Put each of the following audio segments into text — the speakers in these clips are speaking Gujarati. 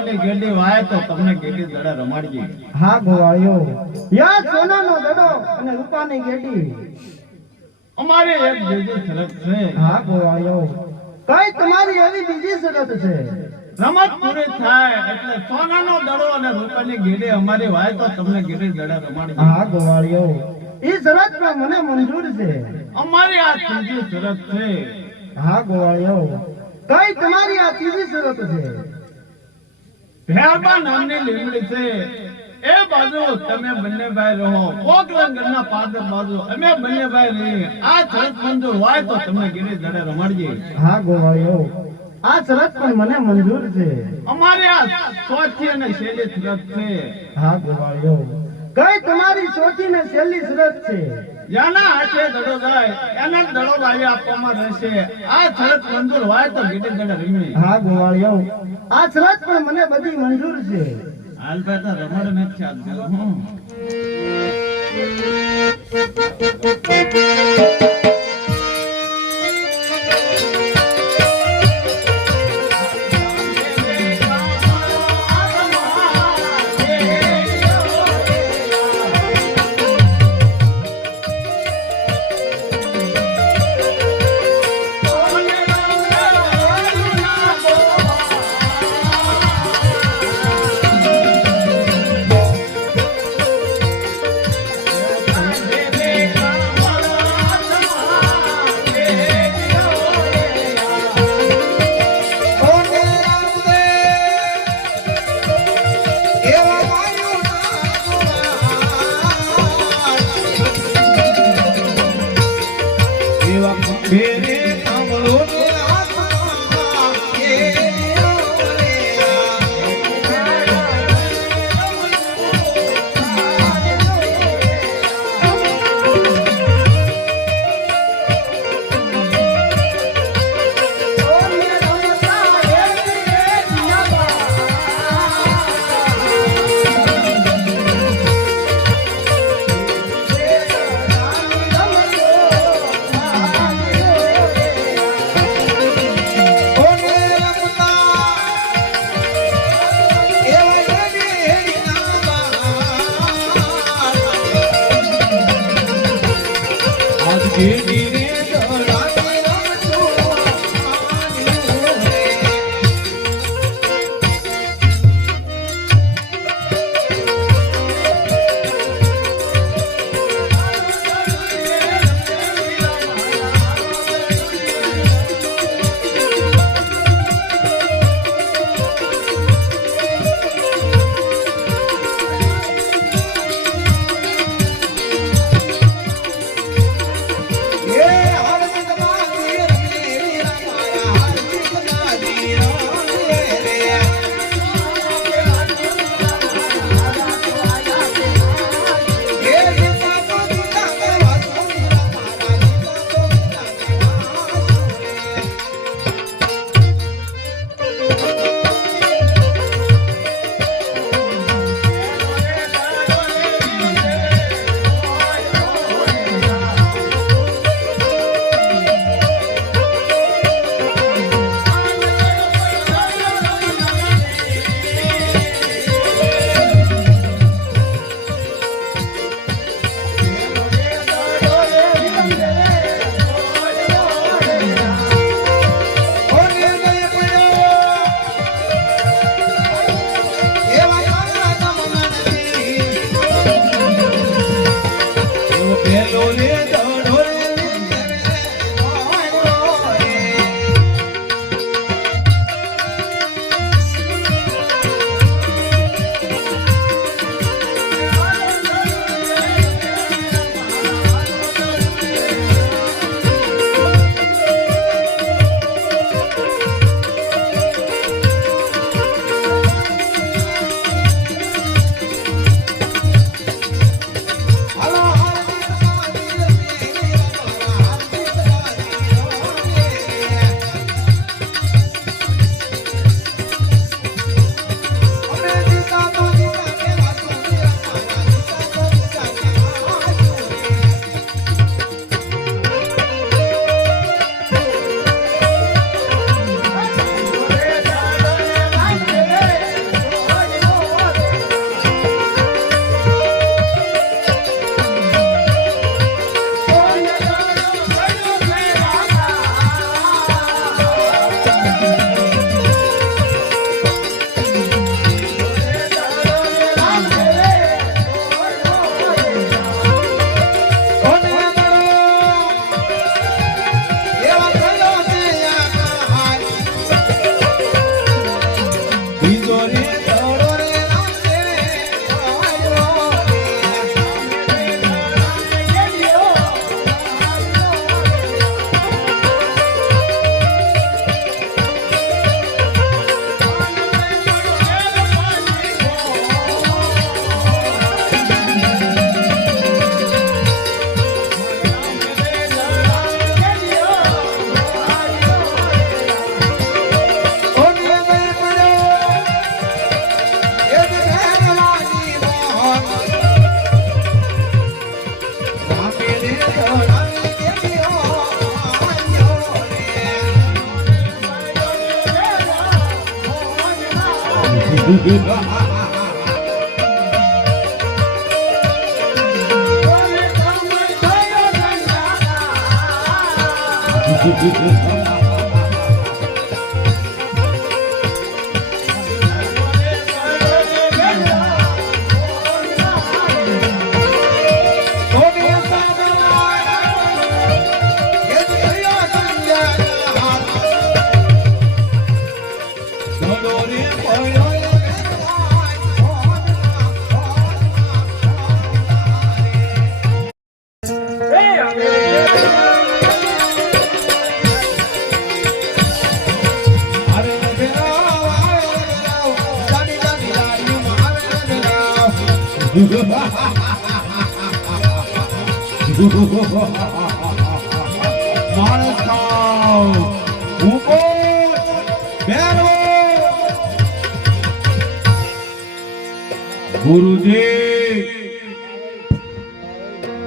રૂપાની ગેડી વાય તો તમને ગેડી દડા રમાડજી. હા ગોવાળિયો યા સોનાનો દડો અને રૂપાની ગેડી. અમારી એક બીજી શરત છે. હા ગોવાળિયો કઈ તમારી એવી બીજી શરત છે? રમત પૂરી થાય એટલે સોનાનો દડો અને રૂપાની ગેડી અમારી વાય તો તમને ગેડી દડા રમાડજી. હા ગોવાળિયો ઈ શરત પણ મને મંજૂર છે. અમારી આ ત્રીજી શરત છે. હા ગોવાળિયો કઈ તમારી આ ત્રીજી શરત છે? ભેરબા નામની લીમડી છે. એ બાજુ તમે બંને ભાઈ રહો. પોકરંગના પાદર બાજુ. અમે બંને ભાઈ રહીએ. આ શરત મંજૂર હોય તો તમે ગીરી જડે રમાડજે હા ગોવાળિયો આ શરત પણ મને મંજૂર છે. અમારે આ સોચી અને શૈલી શરત છે. હા ગોવાળિયો કઈ તમારી સોચી ને શૈલી શરત છે? જેના હાથે દડો જાય એને દડો લાવી આપવામાં રહેશે. આ શરત મંજૂર હોય તો ગીરી દડે રમી હા ગોવાળિયો. આ શરત પણ મને બધી મંજૂર છે. હાલ ભાઈ તો રમડ નથી ચાલતું હું.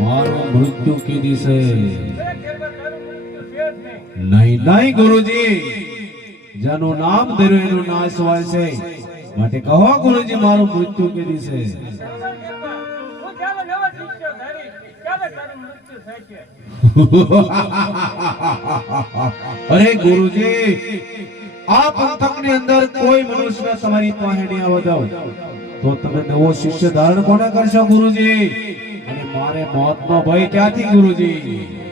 મારો મૃત્યુ કીધી છે નહીં નહીં ગુરુજી જેનું નામ ધર્યું એનું નાશ હોય છે માટે કહો ગુરુજી મારું મૃત્યુ કીધી છે અરે ગુરુજી, આ પંથકની અંદર કોઈ મનુષ્ય તમારી પાસે નહીં તો તમે નવો શિષ્ય ધારણ કોને કરશો ગુરુજી? અને મારે મોત નો ભય ક્યાંથી ગુરુજી?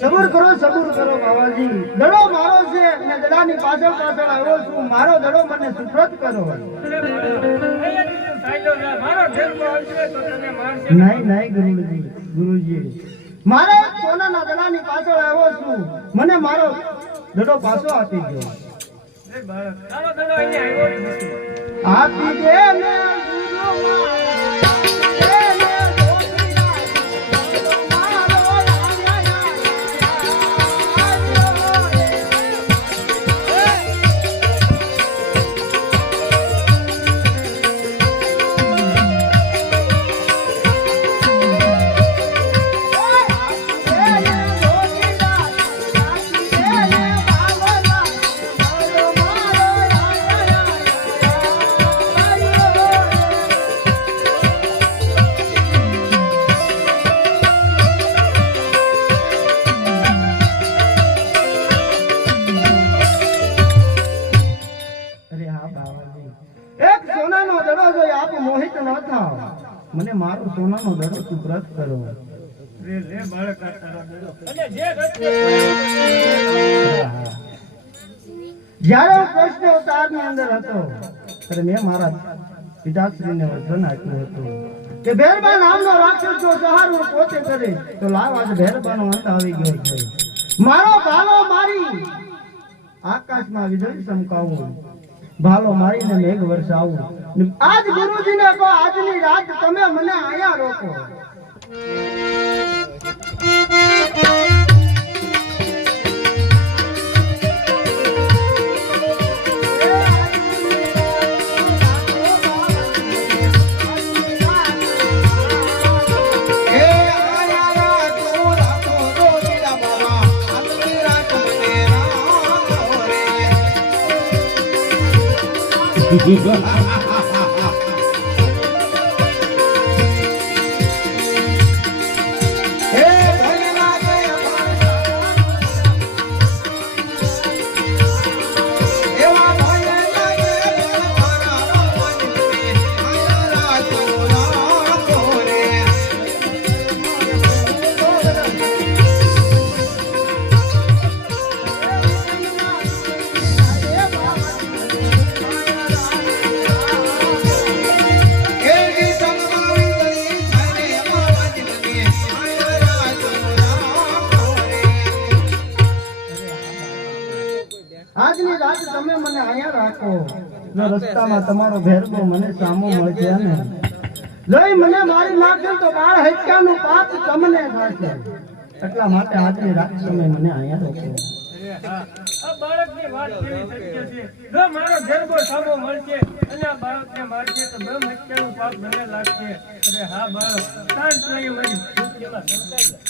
સબૂર કરો સબૂર કરો બાબાજી દડો મારો છે અને દડાની પાછળ પાછળ આવ્યો છું. મારો દડો મને સુપ્રત કરો. નહીં નહીં ગુરુજી. ગુરુજી મારે સોનાના દડાની પાછળ આવ્યો છું. મને મારો દડો પાછો આપી દો આપી દે સોનાનો દડો સુપ્રત કરો. જ્યારે હું કૃષ્ણ અવતારની અંદર હતો ત્યારે મેં મારા પિતાશ્રીને વચન આપ્યું હતું કે ભેરબા નામનો રાક્ષસ જો સહારો પોતે કરે તો લાવ આજે ભેરબાનો અંત આવી ગયો છે. મારો ભાલો મારી આકાશમાં વીજળી ચમકાવું ભાલો મારીને મેઘ વરસાવું. આજ ગુરુજીને કહો આજની રાત તમે મને અહીંયા રોકો. આજની રાત તમે મને અહીંયા રાખો. જો રસ્તામાં તમારો ભેરબો મને સામો મળશે ને જોઈ મને મારી નાખે તો બાર હત્યાનું પાપ તમને થશે. એટલા માટે આજની રાત તમે મને અહીંયા રોકો બાળકની વાત કેવી શક્ય છે? જો મારો ગરબો સામો મળશે અને આ બાળકને મારશે તો બ્રહ્મ હત્યાનું પાપ મને લાગશે. અરે હા બાળક શાંત રહી મારી. ભૂખ્યમાં સંતાઈ જા.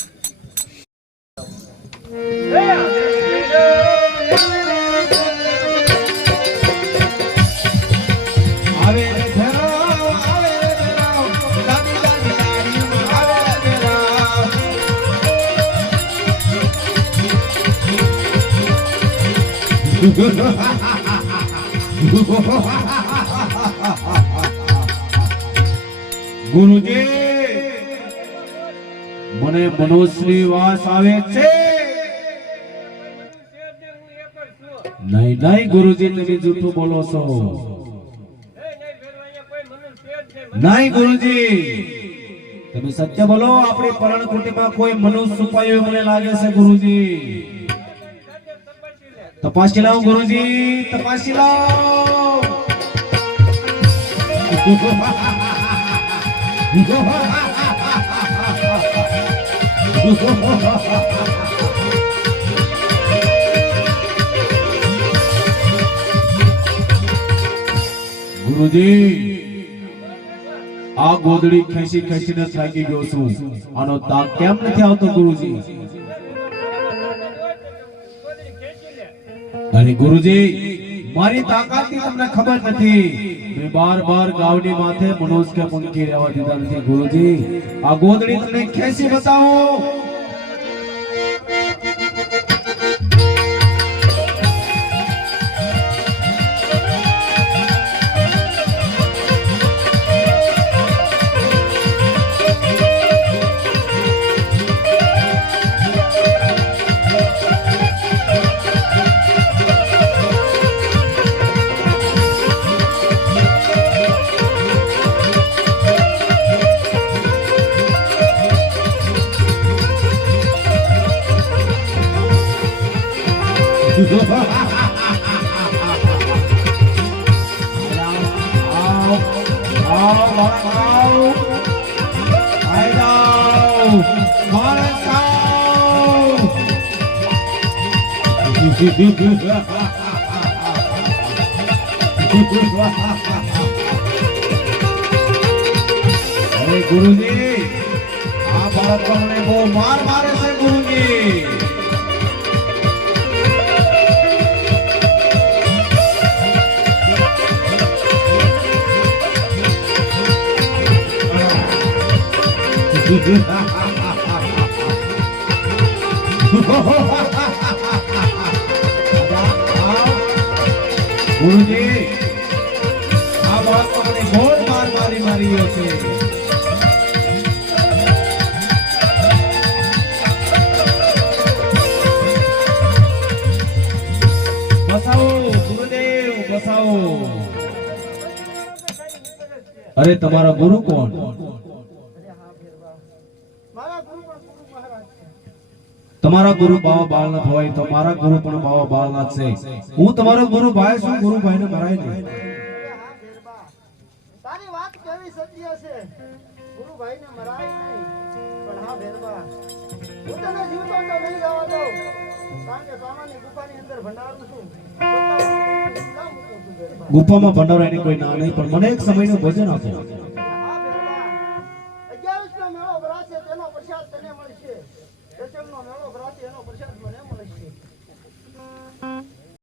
ગુરુજી, મને મનોશ્રી વાસ આવે છે. નહીં નહીં, ગુરુજી, તમે જૂઠું બોલો છો. નહીં, ગુરુજી, તમે સત્ય બોલો, આપણી પરણ કુટીમાં કોઈ મનુષ્ય છુપાયો મને લાગે છે, ગુરુજી. તપાસી લાવ, ગુરુજી, તપાસી લાવો. ગુરુજી આ ગોદડી ખેંચી ખેંચીને થાકી ગયો છું. આનો તાપ કેમ નથી આવતો ગુરુજી? અને ગુરુજી મારી તાકાતની તમને ખબર નથી. મેં બાર બાર ગાવડી માથે મનોજ કે પંખી રહેવા દીધા નથી, ગુરુજી. આ ગોદડી તમને ખેંચી બતાવો. ગુરુજી આ બાળકો બહુ માર મારે છે ગુરુજી. અરે તમારા ગુરુ કોણ મારા ગુરુ પણ ગુરુ મહારાજ છે તમારા ગુરુ બાવા બાળનાથ હોય તો મારા ગુરુ પણ બાવા બાળનાથ છે. હું તમારો ગુરુ ભાઈ છું ગુરુ ભાઈને મરાય નહીં અરે હા ભેરબા તારી વાત કેવી સત્ય છે? ગુરુભાઈને મરાય નહીં પણ હા ભેરબા હું તને જીવતો તો નહીં જવા દઉં કારણ કે સામાન્ય ગુફાની અંદર ભંડારું છું ના ગુફામાં ભંડારાની કોઈ ના નહીં પણ મને એક સમયનું ભજન આપો.